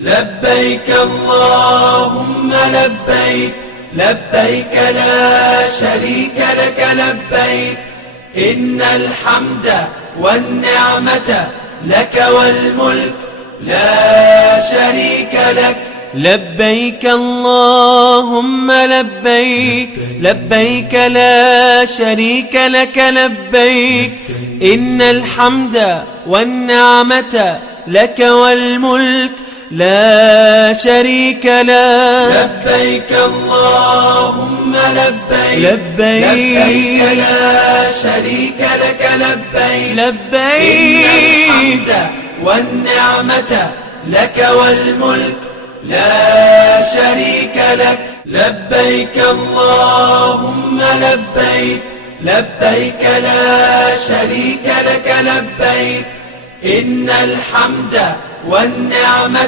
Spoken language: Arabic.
لبيك اللهم لبيك، لبيك لا شريك لك لبيك، إن الحمد والنعمة لك والملك لا شريك لك. لبيك اللهم لبيك، لبيك لا شريك لك لبيك، إن الحمد والنعمة لك والملك لا شريك لك. لبيك اللهم لبيك، لبيك لا شريك لك لبيك، لبيك إن الحمد والنعمة لك والملك لا شريك لك. لبيك اللهم لبيك، لبيك لا شريك لك لبيك، إن الحمد والنعمة